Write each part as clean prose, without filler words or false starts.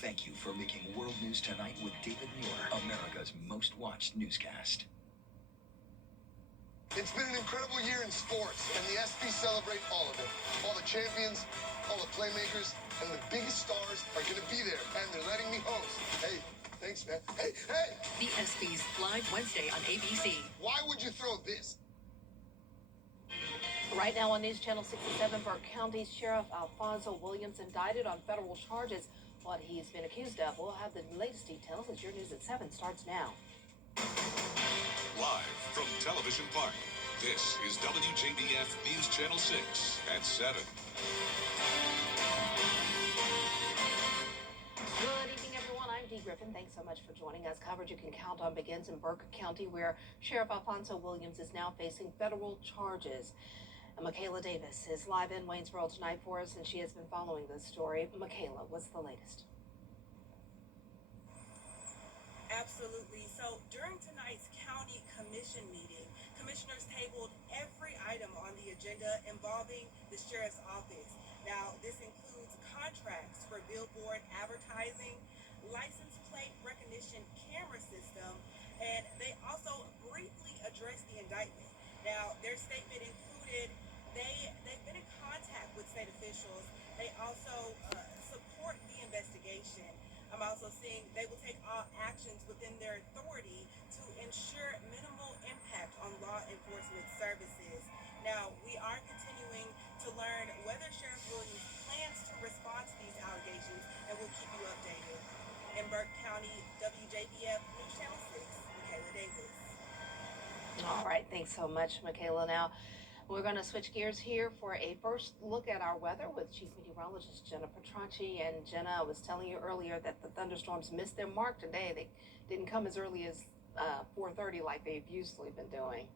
Thank you for making World News Tonight with David Muir, America's most watched newscast. It's been an incredible year in sports, and the ESPYs celebrate all of it. All the champions, all the playmakers, and the biggest stars are going to be there, and they're letting me host. Hey, thanks, man. Hey! The ESPYs, live Wednesday on ABC. Why would you throw this? Right now on News Channel 67, Burke County Sheriff Alfonso Williams indicted on federal charges. What he's been accused of. We'll have the latest details as your news at 7 starts now. Live from Television Park, this is WJBF News Channel 6 at 7. Good evening, everyone. I'm Dee Griffin. Thanks so much for joining us. Coverage you can count on begins in Burke County, where Sheriff Alfonso Williams is now facing federal charges. Michaela Davis is live in Waynesboro tonight for us, and she has been following this story. Michaela, what's the latest? Absolutely. So during tonight's county commission meeting, commissioners tabled every item on the agenda involving the sheriff's office. Now, this includes contracts for billboard advertising, license plate recognition camera system, and they also briefly addressed the indictment. Now, their statement included they've been in contact with state officials. They also support the investigation. I'm also seeing they will take all actions within their authority to ensure minimal impact on law enforcement services. Now, we are continuing to learn whether Sheriff Williams plans to respond to these allegations, and we'll keep you updated. In Burke County, WJBF News Channel 6, Michaela Davis. All right, thanks so much, Michaela. Now, we're going to switch gears here for a first look at our weather with Chief Meteorologist Jenna Petracci. And Jenna, I was telling you earlier that the thunderstorms missed their mark today. They didn't come as early as 4:30 like they've usually been doing.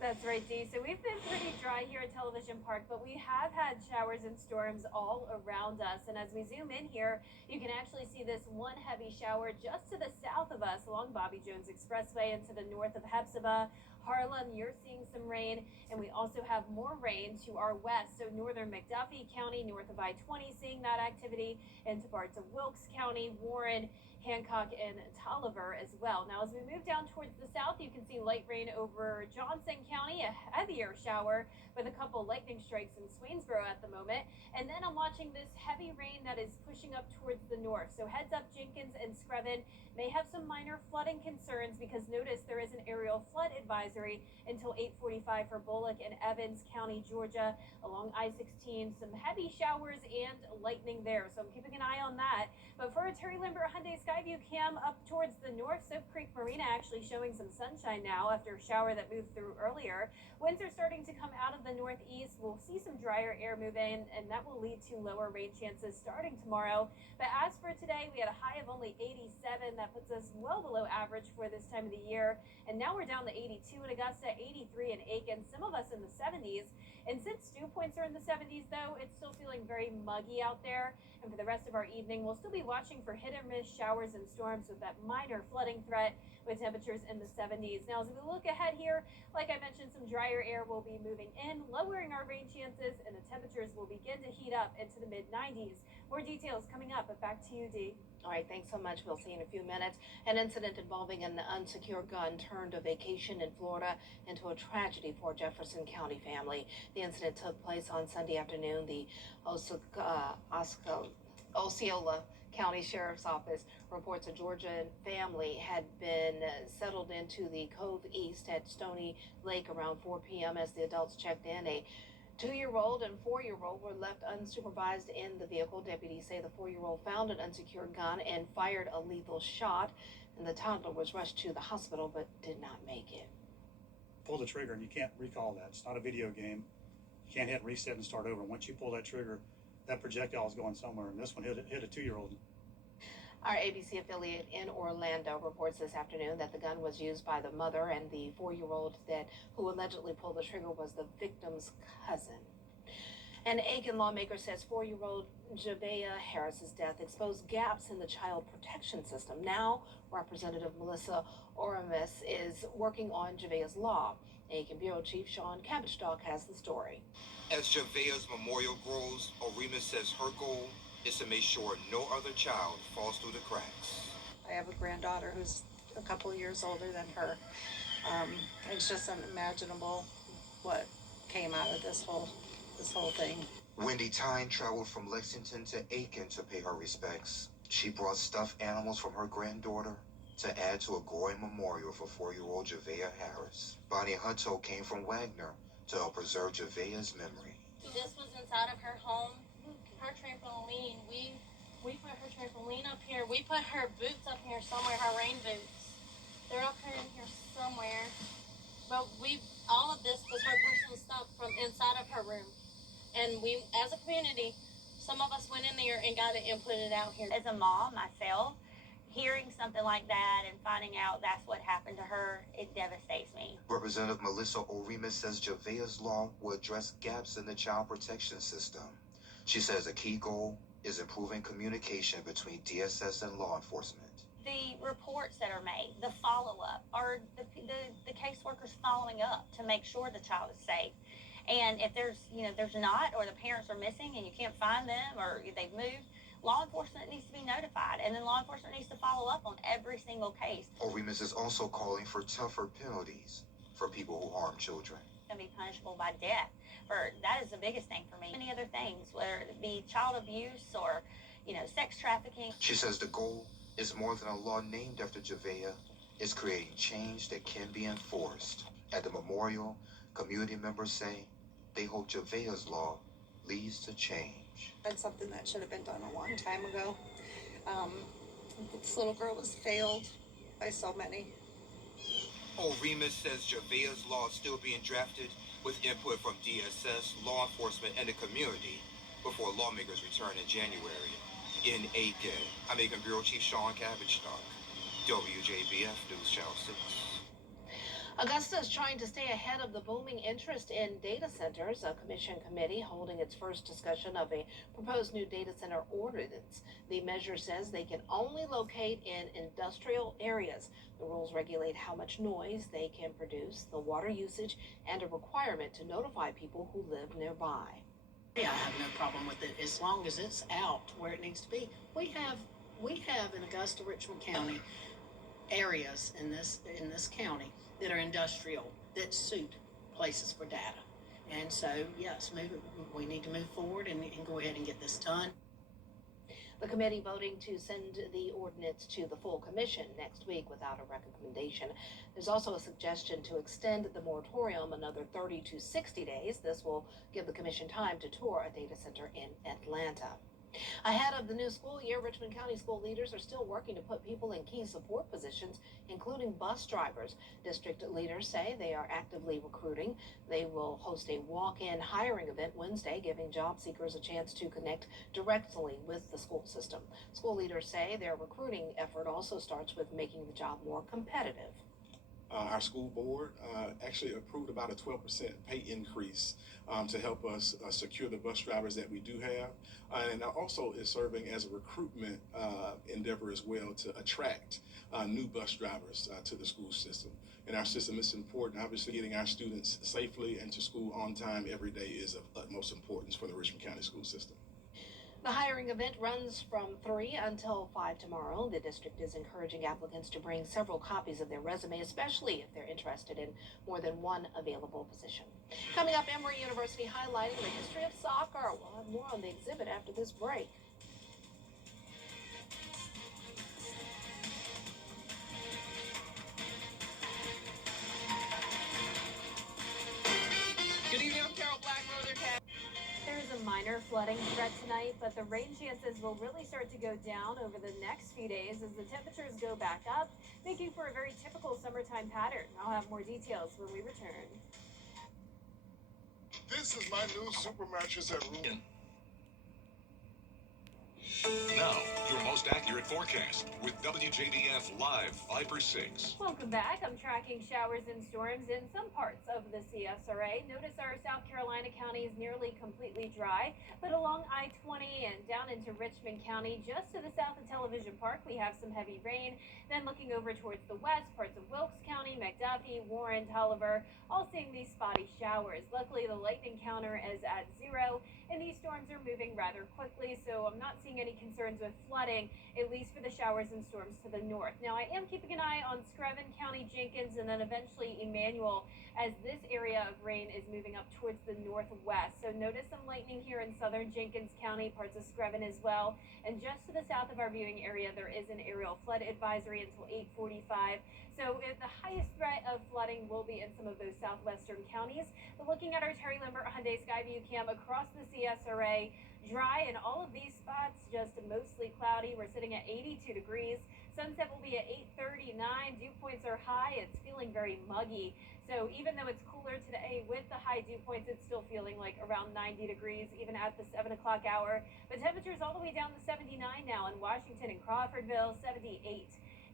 That's right, Dee. So we've been pretty dry here at Television Park, but we have had showers and storms all around us. And as we zoom in here, you can actually see this one heavy shower just to the south of us along Bobby Jones Expressway and to the north of Hephzibah. Harlem, you're seeing some rain, and we also have more rain to our west. So northern McDuffie County, north of I-20, seeing that activity into parts of Wilkes County, Warren, Hancock, and Tolliver as well. Now, as we move down towards the south, you can see light rain over Johnson County, a heavier shower with a couple lightning strikes in Swainsboro at the moment. And then I'm watching this heavy rain that is pushing up towards the north. So heads up, Jenkins and Screven may have some minor flooding concerns because notice there is an aerial flood advisory until 8:45 for Bullock and Evans County, Georgia, along I-16. Some heavy showers and lightning there, so I'm keeping an eye on that. But for a Terry Limber Hyundai Skyview cam up towards the north, Soap Creek Marina actually showing some sunshine now after a shower that moved through earlier. Winds are starting to come out of the northeast. We'll see some drier air move in, and that will lead to lower rain chances starting tomorrow. But as for today, we had a high of only 87. That puts us well below average for this time of the year. And now we're down to 82 in Augusta, 83 in Aiken, some of us in the 70s. And since dew points are in the 70s, though, it's still feeling very muggy out there. And for the rest of our evening, we'll still be watching for hit or miss showers and storms with that minor flooding threat with temperatures in the 70s. Now, as we look ahead here, like I mentioned, some drier air will be moving in, lowering our rain chances, and the temperatures will begin to heat up into the mid-90s. More details coming up, but back to you, Dee. All right, thanks so much. We'll see you in a few minutes. An incident involving an unsecured gun turned a vacation in Florida into a tragedy for a Jefferson County family. The incident took place on Sunday afternoon. The Osceola County Sheriff's Office reports a Georgian family had been settled into the Cove East at Stony Lake around 4 p.m. As the adults checked in, a 2-year-old and 4-year-old were left unsupervised in the vehicle. Deputies say the 4-year-old found an unsecured gun and fired a lethal shot, and the toddler was rushed to the hospital but did not make it. Pull the trigger and you can't recall that. It's not a video game. You can't hit reset and start over. Once you pull that trigger, that projectile is going somewhere, and this one hit a 2-year-old. Our ABC affiliate in Orlando reports this afternoon that the gun was used by the mother, and the 4-year-old who allegedly pulled the trigger was the victim's cousin. An Aiken lawmaker says 4-year-old Javea Harris's death exposed gaps in the child protection system. Now, Representative Melissa Oramis is working on Javea's law. Aiken Bureau Chief Sean Cabotstock has the story. As Javea's memorial grows, Oramis says her goal is to make sure no other child falls through the cracks. I have a granddaughter who's a couple years older than her. It's just unimaginable what came out of this whole thing. Wendy Tyne traveled from Lexington to Aiken to pay her respects. She brought stuffed animals from her granddaughter to add to a growing memorial for 4-year-old Javea Harris. Bonnie Hutto came from Wagner to help preserve Javea's memory. This was inside of her home, her trampoline. We put her trampoline up here. We put her boots up here somewhere, her rain boots. They're up here in here somewhere. But all of this was her personal stuff from inside of her room. And we, as a community, some of us went in there and got it and put it out here. As a mom myself, hearing something like that and finding out that's what happened to her, it devastates me. Representative Melissa O'Remus says Javea's law will address gaps in the child protection system. She says a key goal is improving communication between DSS and law enforcement. The reports that are made, the follow-up, or the caseworkers following up to make sure the child is safe. And if there's not, or the parents are missing and you can't find them, or they've moved, law enforcement needs to be notified, and then law enforcement needs to follow up on every single case. O'Remus is also calling for tougher penalties for people who harm children. Going to be punishable by death. That is the biggest thing for me. Many other things, whether it be child abuse or, sex trafficking. She says the goal is more than a law named after Javea. It's creating change that can be enforced. At the memorial, community members say they hope Javea's law leads to change. That's something that should have been done a long time ago. This little girl was failed by so many. O'Remus says Javea's law is still being drafted with input from DSS, law enforcement, and the community before lawmakers return in January. In Aiken, I'm Aiken Bureau Chief Sean Cabbage-Stock, WJBF News Channel 6. Augusta is trying to stay ahead of the booming interest in data centers. A commission committee holding its first discussion of a proposed new data center ordinance. The measure says they can only locate in industrial areas. The rules regulate how much noise they can produce, the water usage, and a requirement to notify people who live nearby. I have no problem with it as long as it's out where it needs to be. We have in Augusta, Richmond County areas in this county that are industrial that suit places for data. And so, yes, we need to move forward and go ahead and get this done. The committee voting to send the ordinance to the full commission next week without a recommendation. There's also a suggestion to extend the moratorium another 30 to 60 days. This will give the commission time to tour a data center in Atlanta. Ahead of the new school year, Richmond County school leaders are still working to put people in key support positions, including bus drivers. District leaders say they are actively recruiting. They will host a walk-in hiring event Wednesday, giving job seekers a chance to connect directly with the school system. School leaders say their recruiting effort also starts with making the job more competitive. Our school board actually approved about a 12% pay increase to help us secure the bus drivers that we do have. And also is serving as a recruitment endeavor as well to attract new bus drivers to the school system. In our system, it's important. Obviously, getting our students safely and to school on time every day is of utmost importance for the Richmond County school system. The hiring event runs from 3 until 5 tomorrow. The district is encouraging applicants to bring several copies of their resume, especially if they're interested in more than one available position. Coming up, Emory University highlighting the history of soccer. We'll have more on the exhibit after this break. Good evening, I'm Carol Black, Weathercast. There's a minor flooding threat tonight, but the rain chances will really start to go down over the next few days as the temperatures go back up, making for a very typical summertime pattern. I'll have more details when we return. This is my new super mattress at Room. Now, your most accurate forecast with WJBF Live 5/6. Welcome back. I'm tracking showers and storms in some parts of the CSRA. Notice our South Carolina county is nearly completely dry, but along I-20 and down into Richmond County, just to the south of Television Park, we have some heavy rain. Then looking over towards the west, parts of Wilkes County, McDuffie, Warren, Tolliver, all seeing these spotty showers. Luckily, the lightning counter is at 0, and these storms are moving rather quickly, so I'm not seeing any concerns with flooding, at least for the showers and storms to the north. Now, I am keeping an eye on Screven County, Jenkins, and then eventually Emmanuel, as this area of rain is moving up towards the northwest. So notice some lightning here in southern Jenkins County, parts of Screven as well. And just to the south of our viewing area, there is an aerial flood advisory until 8:45. So the highest threat of flooding will be in some of those southwestern counties. But looking at our Terry Lambert Hyundai Skyview cam across the CSRA, dry in all of these spots, just mostly cloudy. We're sitting at 82 degrees. Sunset will be at 8:39. Dew points are high. It's feeling very muggy. So even though it's cooler today with the high dew points, it's still feeling like around 90 degrees even at the 7 o'clock hour. But temperatures all the way down to 79 now in Washington and Crawfordville, 78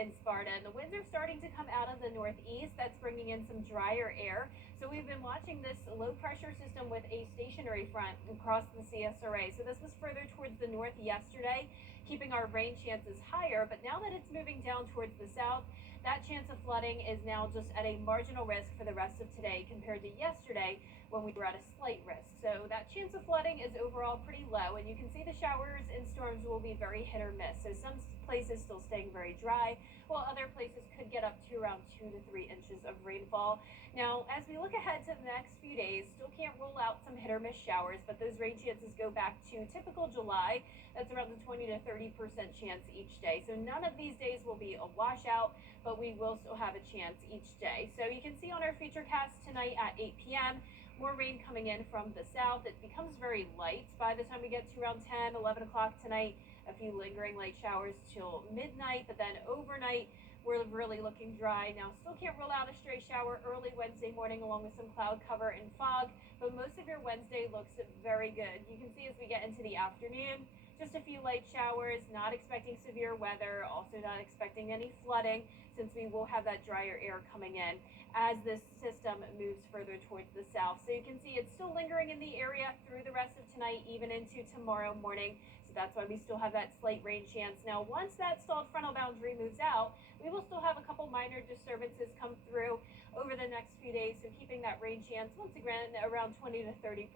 in Sparta. And the winds are starting to come out of the northeast. That's bringing in some drier air. So we've been watching this low pressure system with a stationary front across the CSRA. So this was further towards the north yesterday, keeping our rain chances higher. But now that it's moving down towards the south, that chance of flooding is now just at a marginal risk for the rest of today compared to yesterday when we were at a slight risk. So that chance of flooding is overall pretty low, and you can see the showers and storms will be very hit or miss. So some places still staying very dry, while other places could get up to around 2 to 3 inches of rainfall. Now, as we look ahead to the next few days, still can't rule out some hit or miss showers, but those rain chances go back to typical July. That's around the 20 to 30% chance each day. So none of these days will be a washout, but we will still have a chance each day. So you can see on our feature cast tonight at 8 p.m., more rain coming in from the south. It becomes very light by the time we get to around 10, 11 o'clock tonight. A few lingering light showers till midnight, but then overnight, we're really looking dry. Now, still can't rule out a stray shower early Wednesday morning along with some cloud cover and fog, but most of your Wednesday looks very good. You can see as we get into the afternoon, just a few light showers, not expecting severe weather, also not expecting any flooding since we will have that drier air coming in as this system moves further towards the south. So you can see it's still lingering in the area through the rest of tonight, even into tomorrow morning. So that's why we still have that slight rain chance. Now, once that stalled frontal boundary moves out, we will still have a couple minor disturbances come through over the next few days. So keeping that rain chance once again around 20 to 30%.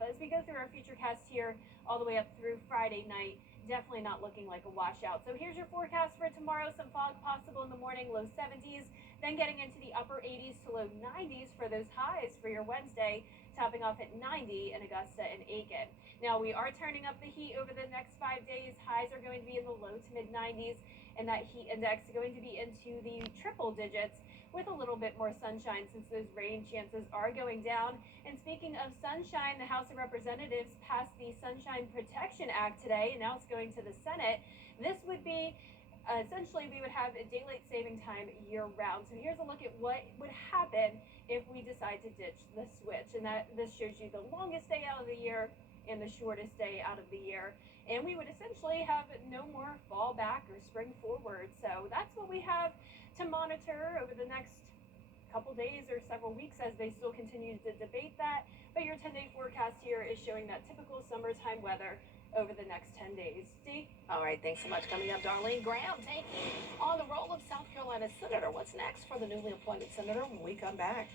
But as we go through our future cast here all the way up through Friday night, definitely not looking like a washout. So here's your forecast for tomorrow. Some fog possible in the morning, low 70s, then getting into the upper 80s to low 90s for those highs for your Wednesday, topping off at 90 in Augusta and Aiken. Now, we are turning up the heat over the next 5 days. Highs are going to be in the low to mid 90s, and that heat index is going to be into the triple digits with a little bit more sunshine since those rain chances are going down. And speaking of sunshine, the House of Representatives passed the Sunshine Protection Act today, and now it's going to the Senate. This would be essentially we would have a daylight saving time year round. So here's a look at what would happen if we decide to ditch the switch. And this shows you the longest day out of the year and the shortest day out of the year. And we would essentially have no more fall back or spring forward. So that's what we have to monitor over the next couple days or several weeks as they still continue to debate that. But your 10-day forecast here is showing that typical summertime weather over the next 10 days. Dee? All right, thanks so much. Coming up, Darlene Graham taking on the role of South Carolina Senator. What's next for the newly appointed senator when we come back?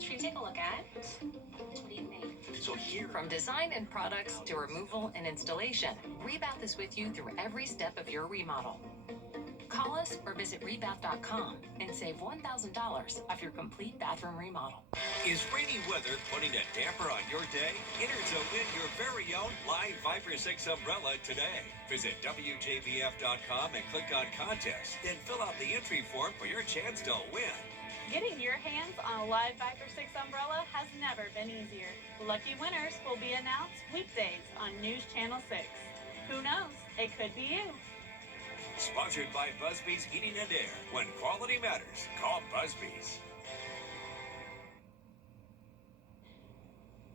Should we take a look at? What do you think? So here, from design and products to removal and installation, Rebath is with you through every step of your remodel. Call us or visit rebath.com and save $1,000 off your complete bathroom remodel. Is rainy weather putting a damper on your day? Enter to win your very own Live Viper 6 umbrella today. Visit WJBF.com and click on Contest. Then fill out the entry form for your chance to win. Getting your hands on a Live Viper 6 umbrella has never been easier. Lucky winners will be announced weekdays on News Channel 6. Who knows? It could be you. Sponsored by Busby's Heating and Air. When quality matters, call Busby's.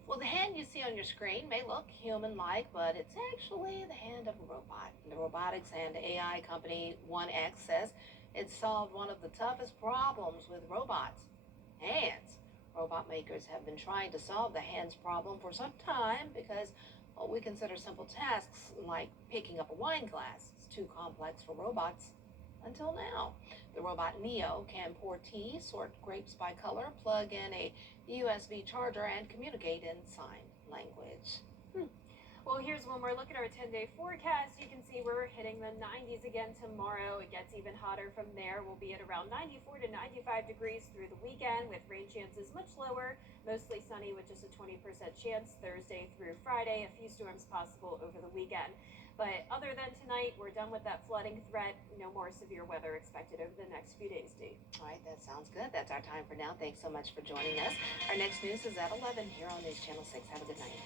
Well, the hand you see on your screen may look human-like, but it's actually the hand of a robot. The robotics and AI company 1X says it solved one of the toughest problems with robots: hands. Robot makers have been trying to solve the hands problem for some time because what we consider simple tasks like picking up a wine glass is too complex for robots until now. The robot Neo can pour tea, sort grapes by color, plug in a USB charger, and communicate in sign language. Well, here's one more look at our 10-day forecast. You can see we're hitting the 90s again tomorrow. It gets even hotter from there. We'll be at around 94 to 95 degrees through the weekend with rain chances much lower, mostly sunny with just a 20% chance Thursday through Friday. A few storms possible over the weekend. But other than tonight, we're done with that flooding threat. No more severe weather expected over the next few days, Dee. All right, that sounds good. That's our time for now. Thanks so much for joining us. Our next news is at 11 here on News Channel 6. Have a good night.